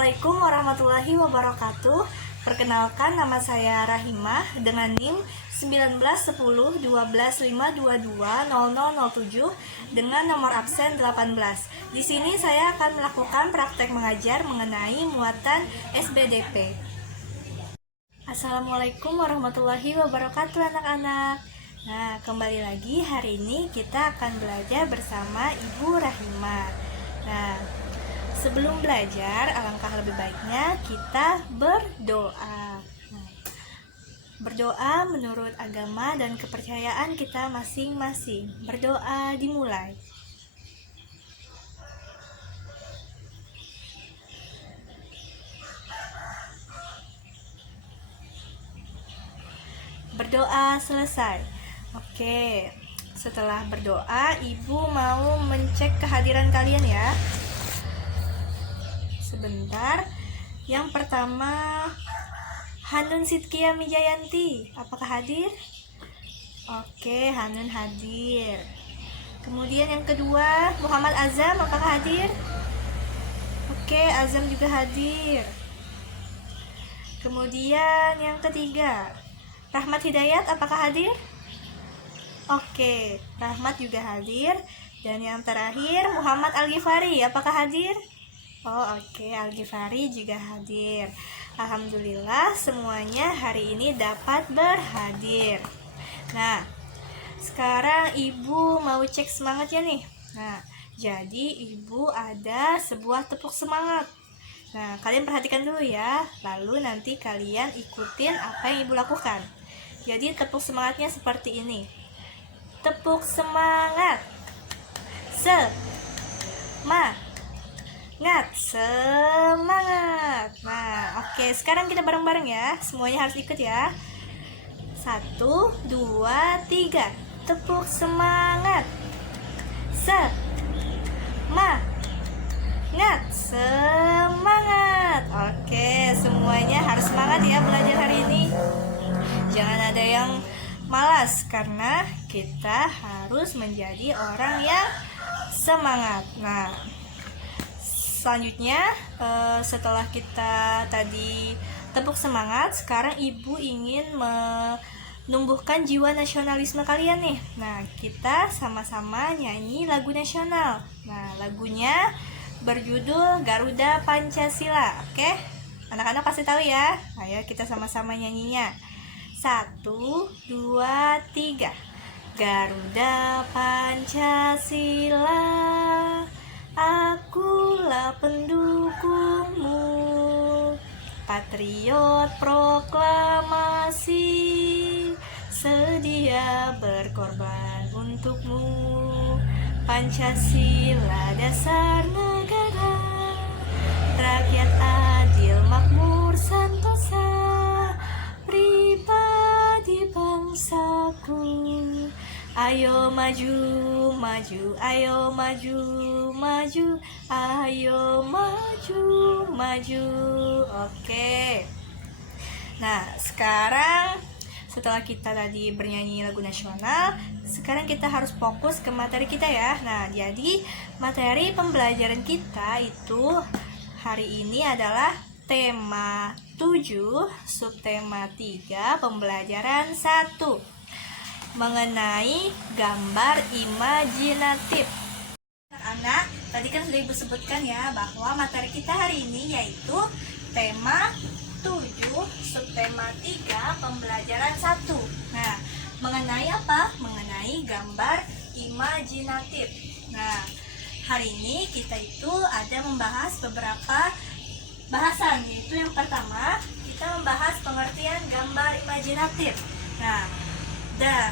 Assalamualaikum warahmatullahi wabarakatuh. Perkenalkan, nama saya Rahimah dengan NIM 19101252200007 dengan nomor absen 18. Di sini saya akan melakukan praktek mengajar mengenai muatan SBDP. Assalamualaikum warahmatullahi wabarakatuh anak-anak. Nah, kembali lagi hari ini kita akan belajar bersama Ibu Rahimah. Nah, sebelum belajar, alangkah lebih baiknya kita berdoa. Berdoa menurut agama dan kepercayaan kita masing-masing. Berdoa dimulai. Berdoa selesai. Oke, setelah berdoa, Ibu mau mencek kehadiran kalian ya. Sebentar. Yang pertama, Hanun Sitkia Mijayanti, apakah hadir? Oke, Hanun hadir. Kemudian yang kedua, Muhammad Azam, apakah hadir? Oke, Azam juga hadir. Kemudian yang ketiga, Rahmat Hidayat, apakah hadir? Oke, Rahmat juga hadir. Dan yang terakhir, Muhammad Al-Ghifari, apakah hadir? Oh, oke, Al-Ghifari juga hadir. Alhamdulillah semuanya hari ini dapat berhadir. Nah, sekarang Ibu mau cek semangatnya nih. Nah, jadi Ibu ada sebuah tepuk semangat. Nah, kalian perhatikan dulu ya. Lalu nanti kalian ikutin apa yang Ibu lakukan. Jadi tepuk semangatnya seperti ini. Tepuk semangat. Semangat. Nah, oke, sekarang kita bareng-bareng ya. Semuanya harus ikut ya. 1, 2, 3. Tepuk semangat. Semangat. Oke, semuanya harus semangat ya belajar hari ini. Jangan ada yang malas karena kita harus menjadi orang yang semangat. Nah, selanjutnya setelah kita tadi tepuk semangat, sekarang Ibu ingin menumbuhkan jiwa nasionalisme kalian nih. Nah, kita sama-sama nyanyi lagu nasional. Nah, lagunya berjudul Garuda Pancasila. Oke? Anak-anak pasti tahu ya. Ayo kita sama-sama nyanyinya. 1, 2, 3. Garuda Pancasila, akulah pendukungmu, patriot proklamasi, sedia berkorban untukmu. Pancasila dasar negara, rakyat adil makmur sentosa, pribadi bangsaku. Ayo maju, maju, ayo maju, maju, ayo maju, maju. Oke. Nah, sekarang setelah kita tadi bernyanyi lagu nasional, sekarang kita harus fokus ke materi kita ya. Nah, jadi materi pembelajaran kita itu hari ini adalah tema 7, subtema 3, pembelajaran 1. Mengenai gambar imajinatif. Anak-anak, tadi kan sudah Ibu sebutkan ya bahwa materi kita hari ini yaitu tema 7, subtema 3, pembelajaran 1. Nah, mengenai apa? Mengenai gambar imajinatif. Nah, hari ini kita itu ada membahas beberapa bahasan, yaitu yang pertama, kita membahas pengertian gambar imajinatif. Nah,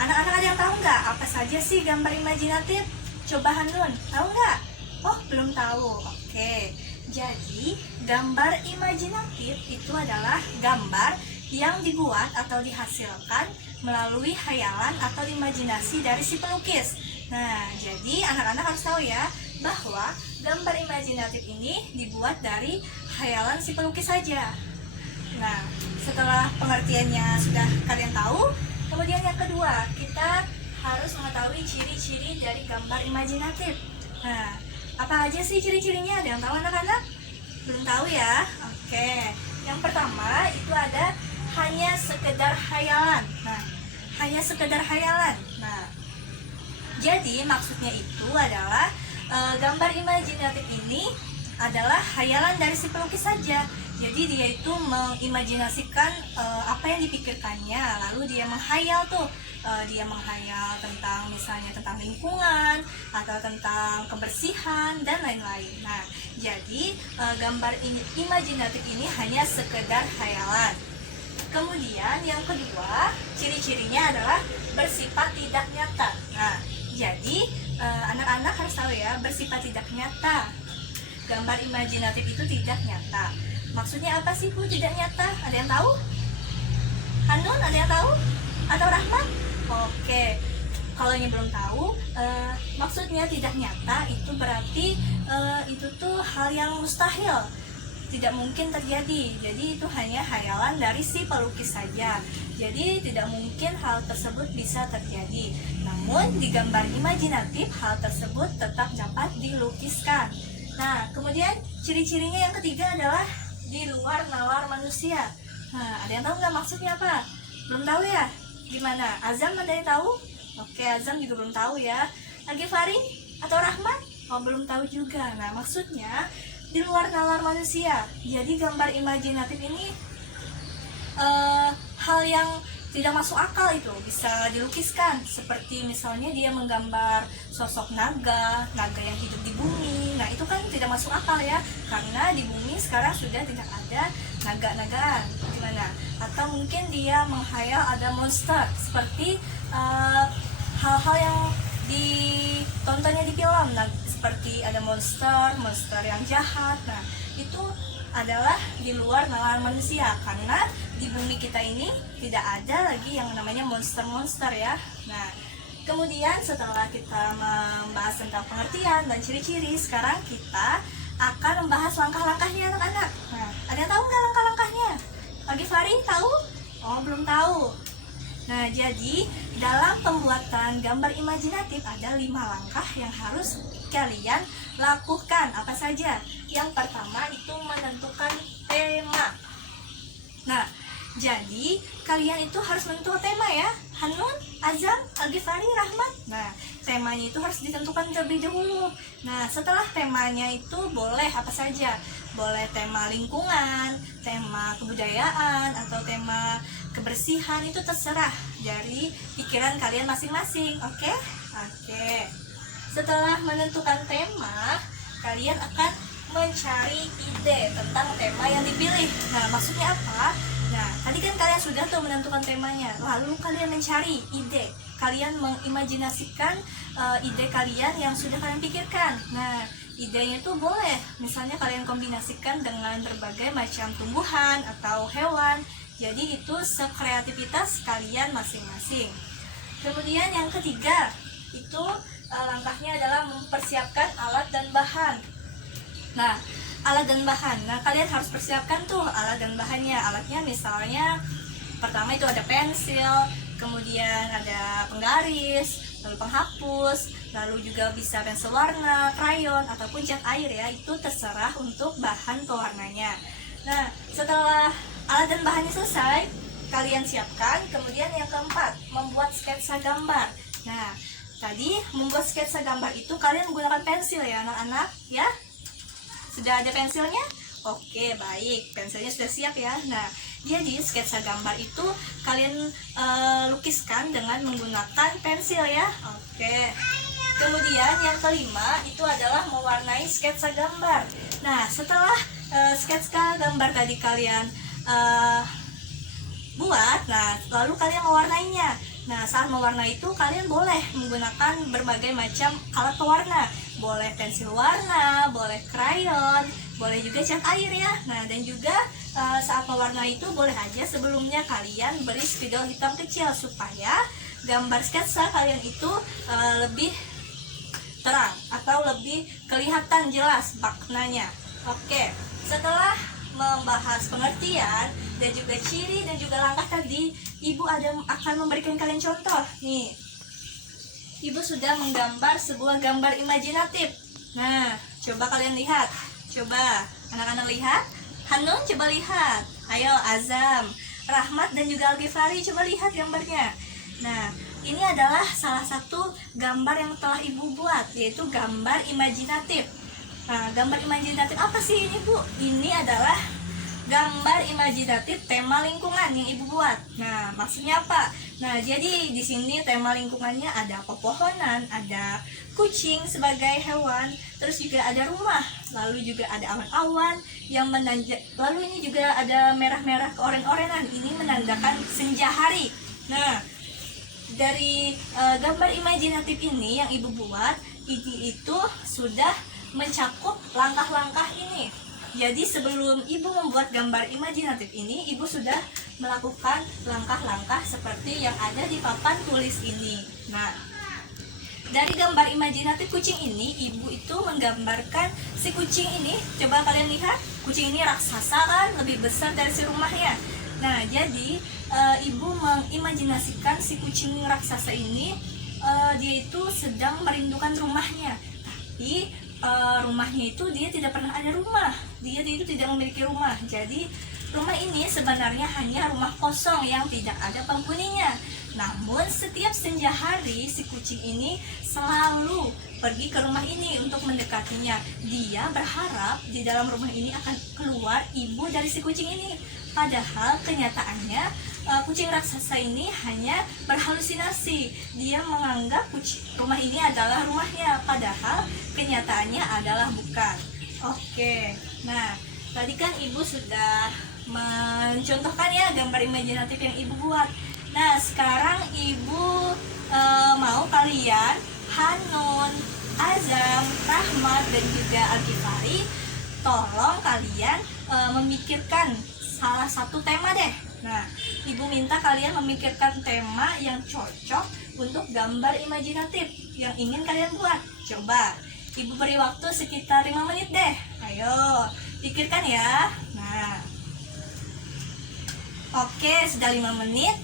anak-anak ada yang tahu nggak apa saja sih gambar imajinatif? Coba Hanun, tahu nggak? Oh, belum tahu. Oke, jadi gambar imajinatif itu adalah gambar yang dibuat atau dihasilkan melalui hayalan atau imajinasi dari si pelukis. Nah, jadi anak-anak harus tahu ya bahwa gambar imajinatif ini dibuat dari hayalan si pelukis saja. Nah, setelah pengertiannya sudah kalian tahu, kemudian yang kedua, kita harus mengetahui ciri-ciri dari gambar imajinatif. Nah, apa aja sih ciri-cirinya? Ada yang tahu anak-anak? Belum tahu ya? Oke. Yang pertama itu ada hanya sekedar hayalan. Nah, hanya sekedar hayalan. Nah, jadi maksudnya itu adalah gambar imajinatif ini adalah hayalan dari si pelukis saja. Jadi dia itu mengimajinasikan apa yang dipikirkannya, lalu dia menghayal tuh, dia menghayal tentang misalnya tentang lingkungan atau tentang kebersihan dan lain-lain. Nah, jadi gambar imajinatif ini hanya sekedar hayalan. Kemudian yang kedua, ciri-cirinya adalah bersifat tidak nyata. Nah, jadi anak-anak harus tahu ya, bersifat tidak nyata. Gambar imajinatif itu tidak nyata. Maksudnya apa sih Bu tidak nyata? Ada yang tahu? Hanun ada yang tahu? Atau Rahmat? Oke. Kalau yang belum tahu, maksudnya tidak nyata itu berarti itu tuh hal yang mustahil, tidak mungkin terjadi. Jadi itu hanya hayalan dari si pelukis saja. Jadi tidak mungkin hal tersebut bisa terjadi. Namun di gambar imajinatif hal tersebut tetap dapat dilukiskan. Nah, kemudian ciri-cirinya yang ketiga adalah di luar nalar manusia. Nah, ada yang tahu nggak maksudnya apa? Belum tahu ya? Gimana? Azam ada yang tahu? Oke, Azam juga belum tahu ya. Al-Ghifari atau Rahmat? Oh, belum tahu juga. Nah, maksudnya di luar nalar manusia. Jadi gambar imajinatif ini hal yang tidak masuk akal itu bisa dilukiskan, seperti misalnya dia menggambar sosok naga yang hidup di bumi. Nah, itu kan tidak masuk akal ya, karena di bumi sekarang sudah tidak ada naga-nagaan. Gimana? Atau mungkin dia menghayal ada monster, seperti hal-hal yang ditontonnya di film, nah, seperti ada monster yang jahat. Nah, itu adalah di luar nalar manusia, karena di bumi kita ini tidak ada lagi yang namanya monster-monster ya. Nah, kemudian setelah kita membahas tentang pengertian dan ciri-ciri, sekarang kita akan membahas langkah-langkahnya anak-anak. Nah, ada yang tahu nggak langkah-langkahnya? Pagi Fari tahu? Oh, belum tahu. Nah, jadi dalam pembuatan gambar imajinatif ada 5 langkah yang harus kalian lakukan. Apa saja? Yang pertama itu menentukan tema. Nah, jadi kalian itu harus menentukan tema ya. Hanun, Azam, Al-Ghifari, Rahmat. Nah, temanya itu harus ditentukan terlebih dahulu. Nah, setelah temanya itu boleh apa saja. Boleh tema lingkungan, tema kebudayaan, atau tema kebersihan, itu terserah dari pikiran kalian masing-masing. Oke? Oke. Setelah menentukan tema, kalian akan mencari ide tentang tema yang dipilih. Nah, maksudnya apa? Nah, tadi kan kalian sudah tuh menentukan temanya, lalu kalian mencari ide. Kalian mengimajinasikan ide kalian yang sudah kalian pikirkan. Nah, idenya itu boleh, misalnya kalian kombinasikan dengan berbagai macam tumbuhan atau hewan. Jadi itu sekreativitas kalian masing-masing. Kemudian yang ketiga, itu langkahnya adalah mempersiapkan alat dan bahan. Nah, alat dan bahan. Nah, kalian harus persiapkan tuh alat dan bahannya. Alatnya misalnya pertama itu ada pensil, kemudian ada penggaris, lalu penghapus, lalu juga bisa pensil warna, krayon, ataupun cat air ya. Itu terserah untuk bahan pewarnanya. Nah, setelah alat dan bahannya selesai, kalian siapkan. Kemudian yang keempat, membuat sketsa gambar. Nah, tadi membuat sketsa gambar itu kalian menggunakan pensil ya anak-anak ya. Sudah ada pensilnya? Oke, baik. Pensilnya sudah siap ya. Nah, jadi sketsa gambar itu kalian lukiskan dengan menggunakan pensil ya. Oke. Kemudian yang kelima itu adalah mewarnai sketsa gambar. Nah, setelah sketsa gambar tadi kalian buat, nah lalu kalian mewarnainya. Nah, saat mewarna itu kalian boleh menggunakan berbagai macam alat pewarna. Boleh pensil warna, boleh krayon, boleh juga cat air ya. Nah, dan juga saat mewarna itu boleh aja sebelumnya kalian beri spidol hitam kecil supaya gambar sketsa kalian itu lebih terang atau lebih kelihatan jelas maknanya. Oke, setelah membahas pengertian dan juga ciri dan juga langkah tadi, Ibu akan memberikan kalian contoh. Nih, Ibu sudah menggambar sebuah gambar imajinatif. Nah, coba kalian lihat. Coba Anak-anak lihat. Hanun coba lihat. Ayo Azam, Rahmat dan juga Al-Ghifari coba lihat gambarnya. Nah, ini adalah salah satu gambar yang telah Ibu buat, yaitu gambar imajinatif. Nah, gambar imajinatif apa sih ini, Bu? Ini adalah gambar imajinatif tema lingkungan yang Ibu buat. Nah, maksudnya apa? Nah, jadi di sini tema lingkungannya ada pepohonan, ada kucing sebagai hewan, terus juga ada rumah, lalu juga ada awan-awan yang menanjak, lalu ini juga ada merah-merah keoren-orenan, ini menandakan senja hari. Nah, dari gambar imajinatif ini yang Ibu buat, ini itu sudah mencakup langkah-langkah ini. Jadi sebelum Ibu membuat gambar imajinatif ini, Ibu sudah melakukan langkah-langkah seperti yang ada di papan tulis ini. Nah, dari gambar imajinatif kucing ini, Ibu itu menggambarkan si kucing ini. Coba kalian lihat, kucing ini raksasa kan, lebih besar dari si rumahnya. Nah, jadi Ibu mengimajinasikan si kucing raksasa ini, dia itu sedang merindukan rumahnya. Tapi rumahnya itu dia tidak pernah ada rumah. Dia itu tidak memiliki rumah. Jadi rumah ini sebenarnya hanya rumah kosong yang tidak ada penghuninya. Namun setiap senja hari si kucing ini selalu pergi ke rumah ini untuk mendekatinya. Dia berharap di dalam rumah ini akan keluar ibu dari si kucing ini. Padahal kenyataannya kucing raksasa ini hanya berhalusinasi. Dia menganggap rumah ini adalah rumahnya, padahal kenyataannya adalah bukan. Oke, nah tadi kan Ibu sudah mencontohkan ya gambar imajinatif yang Ibu buat. Nah, sekarang Ibu mau kalian, Hanun, Azam, Rahmat, dan juga Al-Ghifari, tolong kalian memikirkan salah satu tema deh. Nah, Ibu minta kalian memikirkan tema yang cocok untuk gambar imajinatif yang ingin kalian buat. Coba, Ibu beri waktu sekitar 5 menit deh. Ayo, pikirkan ya. Nah, oke, sudah 5 menit.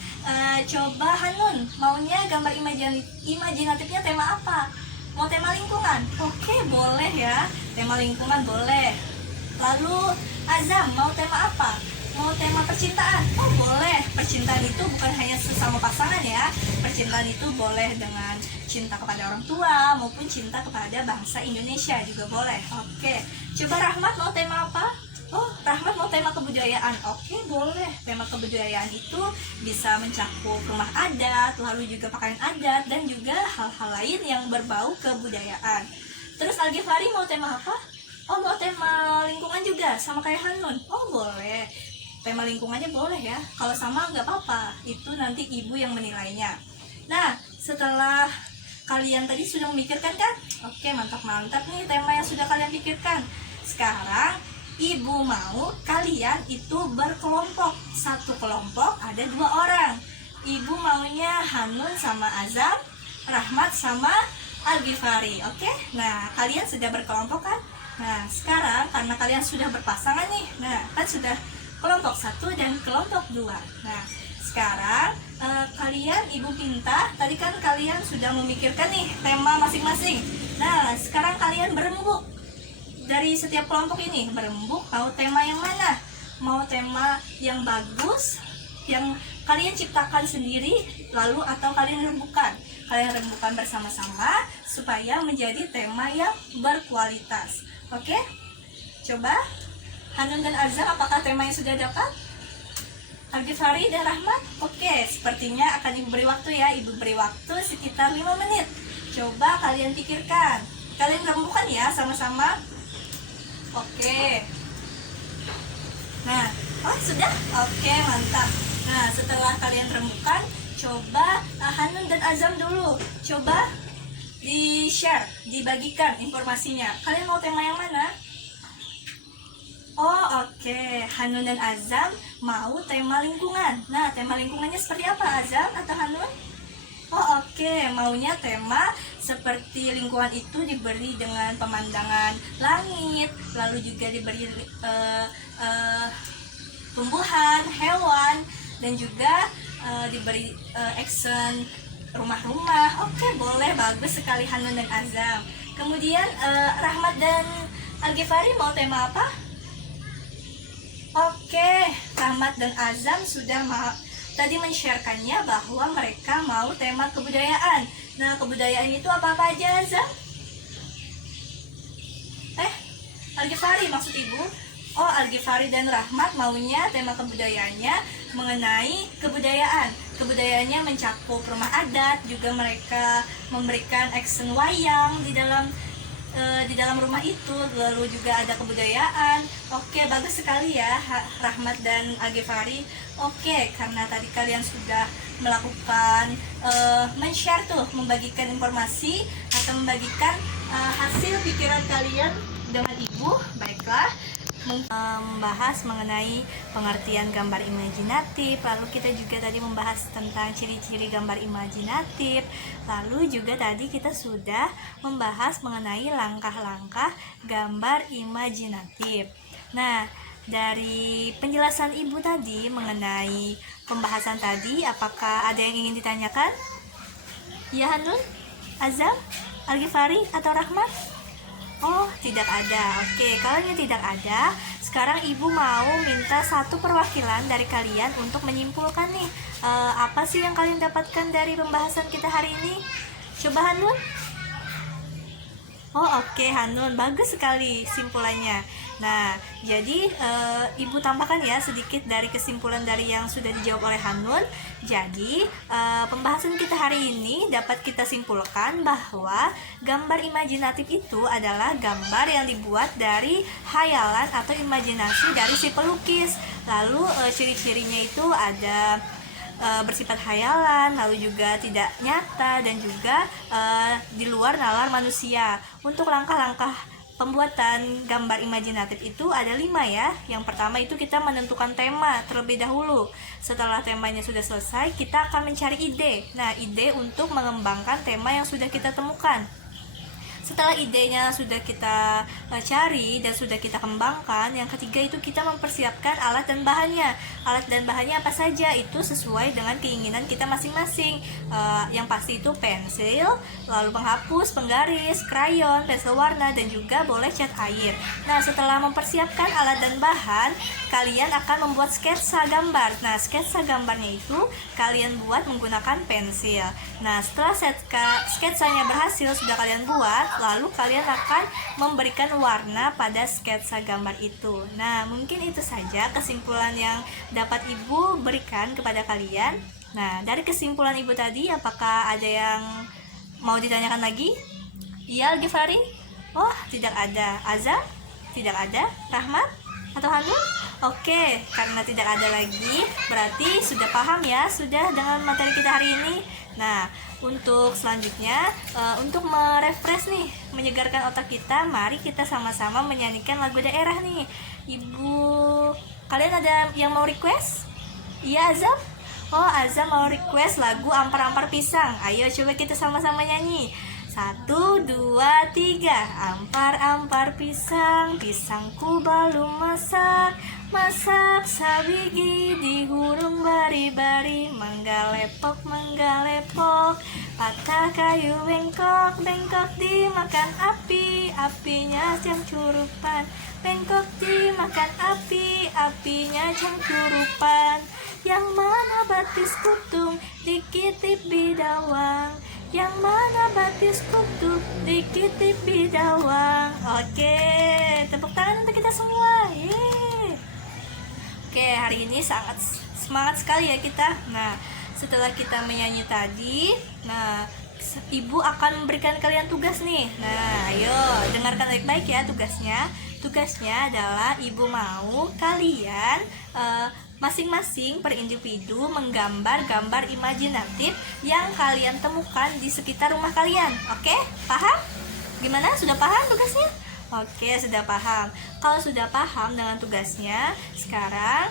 Coba Hanun, maunya gambar imajinatifnya tema apa? Mau tema lingkungan? Oke, boleh ya. Tema lingkungan boleh. Lalu Azam, mau tema apa? Mau tema percintaan? Oh, boleh. Percintaan itu bukan hanya sesama pasangan ya. Percintaan itu boleh dengan cinta kepada orang tua maupun cinta kepada bangsa Indonesia juga boleh. Oke. Coba Rahmat mau tema apa? Oh, Rahmat mau tema kebudayaan. Oke, boleh. Tema kebudayaan itu bisa mencakup rumah adat, lalu juga pakaian adat, dan juga hal-hal lain yang berbau kebudayaan. Terus Al-Ghifari mau tema apa? Oh, mau tema lingkungan juga, sama kayak Hanun. Oh, boleh. Tema lingkungannya boleh ya. Kalau sama nggak apa-apa. Itu nanti Ibu yang menilainya. Nah, setelah kalian tadi sudah memikirkan kan? Oke, mantap-mantap nih tema yang sudah kalian pikirkan. Sekarang Ibu mau kalian itu berkelompok. Satu kelompok ada 2 orang. Ibu maunya Hanun sama Azam, Rahmat sama Al-Ghifari. Oke? Nah, kalian sudah berkelompok kan? Nah, sekarang karena kalian sudah berpasangan nih. Nah, kan sudah kelompok 1 dan kelompok 2. Nah, sekarang kalian Ibu minta, tadi kan kalian sudah memikirkan nih tema masing-masing. Nah, sekarang kalian berembuk. Dari setiap kelompok ini berembuk, mau tema yang mana? Mau tema yang bagus, yang kalian ciptakan sendiri, lalu atau kalian rembukan? Kalian rembukan bersama-sama supaya menjadi tema yang berkualitas. Oke? Coba Hanun dan Azam, apakah tema yang sudah dapat? Al-Ghifari dan Rahmat? Oke, sepertinya akan Ibu beri waktu ya. Ibu beri waktu sekitar 5 menit. Coba kalian pikirkan. Kalian rembukan ya sama-sama. Oke. Nah, oh sudah? Oke, mantap. Nah, setelah kalian rembukan, coba Hanun dan Azam dulu. Coba di-share, dibagikan informasinya. Kalian mau tema yang mana? Oh, oke. Hanun dan Azam mau tema lingkungan. Nah, tema lingkungannya seperti apa, Azam atau Hanun? Oh, oke. Maunya tema seperti lingkungan itu diberi dengan pemandangan langit, lalu juga diberi tumbuhan, hewan, dan juga diberi action rumah-rumah. Oke, boleh, bagus sekali Hanun dan Azam. Kemudian Rahmat dan Al-Ghifari mau tema apa? Rahmat dan Azam sudah tadi men-sharekannya bahwa mereka mau tema kebudayaan. Nah, kebudayaan itu apa-apa aja, Azam? Al-Ghifari maksud ibu? Oh, Al-Ghifari dan Rahmat maunya tema kebudayaannya mengenai kebudayaan. Kebudayaannya mencakup rumah adat, juga mereka memberikan action wayang di dalam rumah itu, lalu juga ada kebudayaan. Oke, bagus sekali ya Rahmat dan Al-Ghifari. Oke, karena tadi kalian sudah melakukan men-share tuh, membagikan informasi atau membagikan hasil pikiran kalian dengan ibu. Baiklah, membahas mengenai pengertian gambar imajinatif, lalu kita juga tadi membahas tentang ciri-ciri gambar imajinatif, lalu juga tadi kita sudah membahas mengenai langkah-langkah gambar imajinatif. Nah, dari penjelasan ibu tadi mengenai pembahasan tadi, apakah ada yang ingin ditanyakan? Ya, Hanun, Azam, Al-Ghifari, atau Rahmat? Oh, tidak ada. Oke, kalau yang tidak ada, sekarang ibu mau minta satu perwakilan dari kalian untuk menyimpulkan nih, apa sih yang kalian dapatkan dari pembahasan kita hari ini? Coba Hanun. Oh, oke, Hanun, bagus sekali simpulannya. Nah, jadi ibu tambahkan ya sedikit dari kesimpulan dari yang sudah dijawab oleh Hanun. Jadi pembahasan kita hari ini dapat kita simpulkan bahwa gambar imajinatif itu adalah gambar yang dibuat dari hayalan atau imajinasi dari si pelukis. Lalu ciri-cirinya itu ada bersifat hayalan, lalu juga tidak nyata, dan juga di luar nalar manusia. Untuk langkah-langkah pembuatan gambar imajinatif itu ada 5 ya. Yang pertama itu kita menentukan tema terlebih dahulu. Setelah temanya sudah selesai, kita akan mencari ide. Nah, ide untuk mengembangkan tema yang sudah kita temukan. Setelah idenya sudah kita cari dan sudah kita kembangkan, yang ketiga itu kita mempersiapkan alat dan bahannya. Alat dan bahannya apa saja itu sesuai dengan keinginan kita masing-masing. Yang pasti itu pensil, lalu penghapus, penggaris, krayon, pensil warna, dan juga boleh cat air. Nah, setelah mempersiapkan alat dan bahan, kalian akan membuat sketsa gambar. Nah, sketsa gambarnya itu kalian buat menggunakan pensil. Nah, setelah sketsanya berhasil sudah kalian buat, lalu kalian akan memberikan warna pada sketsa gambar itu. Nah, mungkin itu saja kesimpulan yang dapat ibu berikan kepada kalian. Nah, dari kesimpulan ibu tadi, apakah ada yang mau ditanyakan lagi? Iya, Al-Ghifari? Oh, tidak ada. Azam? Tidak ada. Rahmat? Atau Hanun? Oke, karena tidak ada lagi, berarti sudah paham ya, sudah dengan materi kita hari ini. Nah, untuk selanjutnya, untuk merefresh nih, menyegarkan otak kita, mari kita sama-sama menyanyikan lagu daerah nih. Ibu, kalian ada yang mau request? Iya, Azam? Oh, Azam mau request lagu Ampar-Ampar Pisang. Ayo coba kita sama-sama nyanyi. 1, 2, 3. Ampar-ampar pisang, pisangku belum masak. Masak sabigi di hurung bari-bari. Manggalepok, manggalepok. Patah kayu bengkok, bengkok dimakan api. Apinya cangcurupan. Bengkok dimakan api. Apinya cangcurupan. Yang mana batis kutung, dikitip bidawang. Yang mana batis kutu, dikitip bidawang. Oke, tepuk tangan untuk kita semua. Yeay. Oke, hari ini sangat semangat sekali ya kita. Nah, setelah kita menyanyi tadi, nah, ibu akan memberikan kalian tugas nih. Nah, ayo dengarkan baik-baik ya tugasnya. Tugasnya adalah ibu mau kalian masing-masing per individu menggambar gambar imajinatif yang kalian temukan di sekitar rumah kalian. Oke, paham? Gimana? Sudah paham tugasnya? Oke, sudah paham. Kalau sudah paham dengan tugasnya, sekarang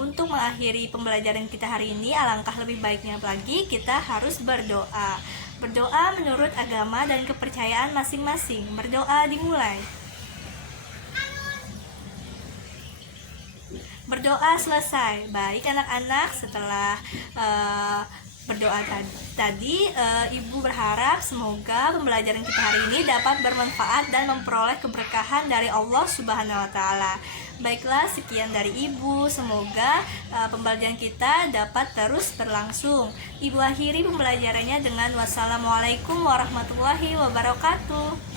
untuk mengakhiri pembelajaran kita hari ini, alangkah lebih baiknya lagi kita harus berdoa. Berdoa menurut agama dan kepercayaan masing-masing. Berdoa dimulai. Berdoa selesai. Baik anak-anak, setelah berdoa tadi. Ibu berharap semoga pembelajaran kita hari ini dapat bermanfaat dan memperoleh keberkahan dari Allah Subhanahu wa taala. Baiklah, sekian dari Ibu. Semoga pembelajaran kita dapat terus berlangsung. Ibu akhiri pembelajarannya dengan wassalamualaikum warahmatullahi wabarakatuh.